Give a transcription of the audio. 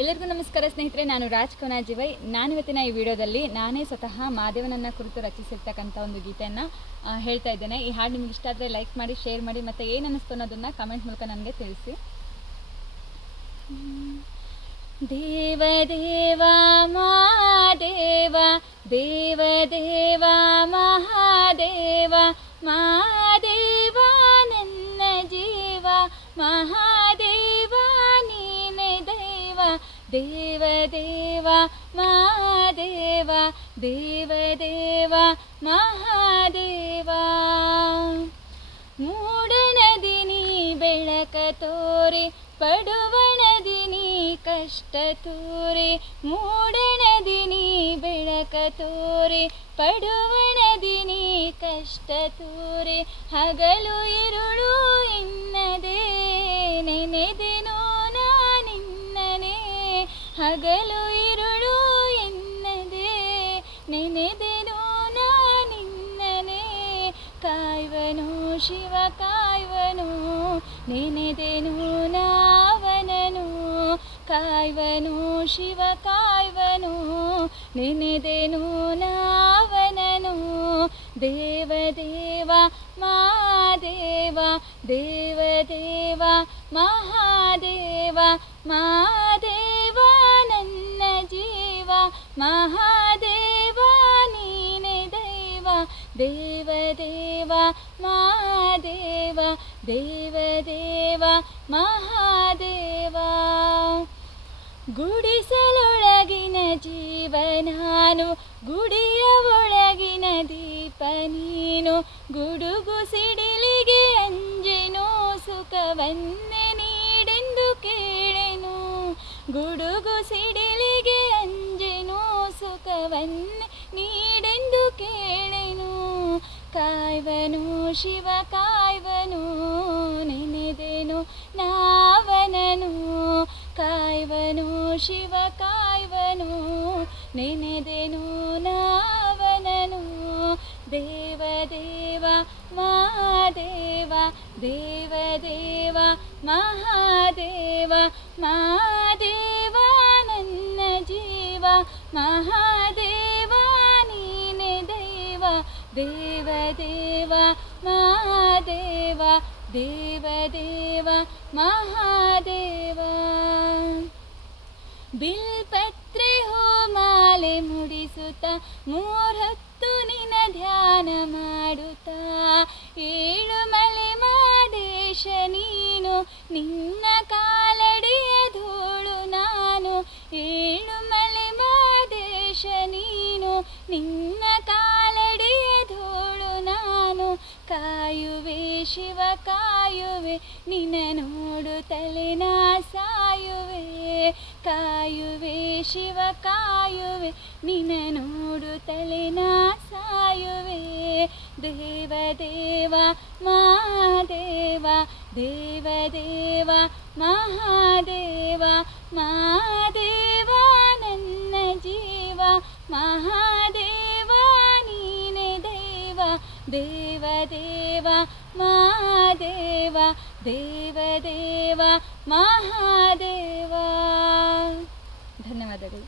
ಎಲ್ಲರಿಗೂ ನಮಸ್ಕಾರ ಸ್ನೇಹಿತರೆ, ನಾನು ರಾಜ್ ಕೊನಾಜಿವೈ. ಇವತ್ತಿನ ಈ ವಿಡಿಯೋದಲ್ಲಿ ನಾನೇ ಸ್ವತಃ ಮಾದೇವನನ್ನ ಕುರಿತು ರಚಿಸಿರ್ತಕ್ಕಂಥ ಒಂದು ಗೀತೆಯನ್ನು ಹೇಳ್ತಾ ಇದ್ದೇನೆ. ಈ ಹಾಡು ನಿಮ್ಗೆ ಇಷ್ಟ ಆದರೆ ಲೈಕ್ ಮಾಡಿ, ಶೇರ್ ಮಾಡಿ, ಮತ್ತು ಏನು ಅನ್ನಿಸ್ತು ಅನ್ನೋದನ್ನು ಕಮೆಂಟ್ ಮೂಲಕ ನನಗೆ ತಿಳಿಸಿ. ದೇವ ದೇವ ಮಹಾದೇವ, ದೇವ ದೇವ ಮಹಾದೇವ, ಮಹಾದೇವ ನನ್ನ ಜೀವ, ಮಹಾದೇವ ನೀನೆ ದೈವ. ದೇವ ದೇವ ಮಹಾದೇವ, ದೇವ ದೇವ ಮಹಾದೇವ. ಮೂಡಣದಿ ನೀ ಬೆಳಕ ತೋರಿ, ಪಡುವಣದಿ ನೀ ಕಷ್ಟ ತೋರಿ. ಮೂಡಣದಿ ನೀ ಬೆಳಕ ತೋರಿ, ಪಡುವಣದಿ ನೀ ಕಷ್ಟ ತೋರಿ. ಹಗಲು ಇರುಳು ಎನ್ನದೆ ನೆನೆದೆನೋ ನಾನಿನ್ನನೆ, ಹಗಲು ಇರುಳು ಎನ್ನದೆ ನೆನೆದೆನೋ ನಾನಿನ್ನನೆ. ಕಾಯ್ವನು ಶಿವ ಕಾಯ್ವನು, ನೆನೆದೆನು ನಾವನನು. ಕಾಯ್ವನು ಶಿವ ಕಾಯ್ವನು, ನೆನೆದೆನು ನಾವನನು. ದೇವ ದೇವ ಮಹಾದೇವ, ದೇವ ದೇವ ಮಹಾದೇವ, ಮಹಾದೇವ ನನ್ನ ಜೀವ, ಮಹಾದೇವ ನೀನೆ ದೈವ. ದೇವ ದೇವ ಮಹಾದೇವ, ದೇವ ದೇವ ಮಹಾದೇವ. ಗುಡಿಸಲೊಳಗಿನ ಜೀವ ನಾನು, ಗುಡಿಯ ಒಳಗಿನ ದೀಪ ನೀನು. ಗುಡುಗು ಸಿಡಿಲಿಗೆ ಅಂಜೆನೋ, ಸುಖವನ್ನೇ ನೀಡೆಂದು ಕೇಳೆನು. ಗುಡುಗು ಸಿಡಿಲಿಗೆ ಅಂಜೆನೋ, ಸುಖವನ್ನೇ ನೀಡೆಂದು ಕೇಳೆನು. ಕಾಯ್ವನು ಶಿವ ಕಾಯ್ವನು, ನೆನೆದೆನು ನಾವನನು. ಕಾಯ್ವನು ಶಿವ ಕಾಯ್ವನು, ನೆನೆದೆನು ನಾವನನು. ದೇವ ದೇವ ಮಹಾದೇವ, ದೇವ ದೇವ ಮಹಾದೇವ, ಮಹಾದೇವ ನನ್ನ ಜೀವ, ಮಹಾದೇವ ನೀನೆ ದೈವ. ದೇವ ದೇವ ಮಹಾದೇವ, ದೇವ ದೇವ ಮಹಾದೇವ. ಬಿಲ್ಪತ್ರೆ ಮಾಲೆ ಮುಡಿಸುತ್ತ, ಮೂರೊತ್ತು ನಿನ ಧ್ಯಾನ ಮಾಡುತ್ತಾ. ಏಳು ಮಲೆ ಮಾದೇಶ ನೀನು, ನಿನ್ನ ಕಾಲಡಿಯ ಧೂಳು ನಾನು. ಏಳು ಮಲೆ ಮಾದೇಶ ನೀನು, ನಿನ್ನ ಕಾಲಡಿಯ ಧೂಳು ನಾನು. ಕಾಯುವೆ ಶಿವ ಕಾಯುವೆ, ನಿನ್ನ ನೋಡುತ್ತಲೇ ನಾ ಸಾಯುವೆ. ಕಾಯುವೆ ಶಿವ ಕಾಯುವೆ, ನಿನ್ನ ನೋಡುತ್ತಲೇ ನಾ ಸಾಯುವೆ. ದೇವ ದೇವ ಮಹಾದೇವ, ದೇವ ದೇವ ಮಹಾದೇವ, ಮಹಾದೇವ ನನ್ನ ಜೀವ, ಮಹಾದೇವ ನೀನೆ ದೈವ. ದೇವ ದೇವ ಮಹಾದೇವ, ದೇವ ದೇವ ಮಹಾದೇವ. ಧನ್ಯವಾದಗಳು.